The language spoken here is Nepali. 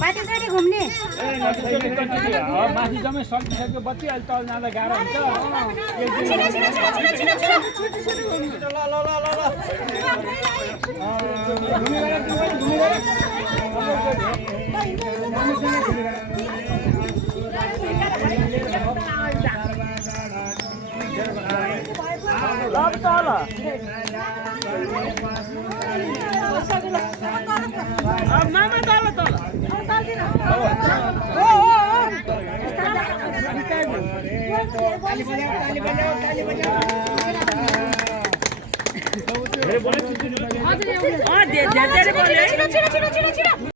बाटोसाटो घुम्ने माथि जम्मै सकिसक्यो बत्ती अहिले तल जाँदा गाह्रो हुन्छ मामा तल तल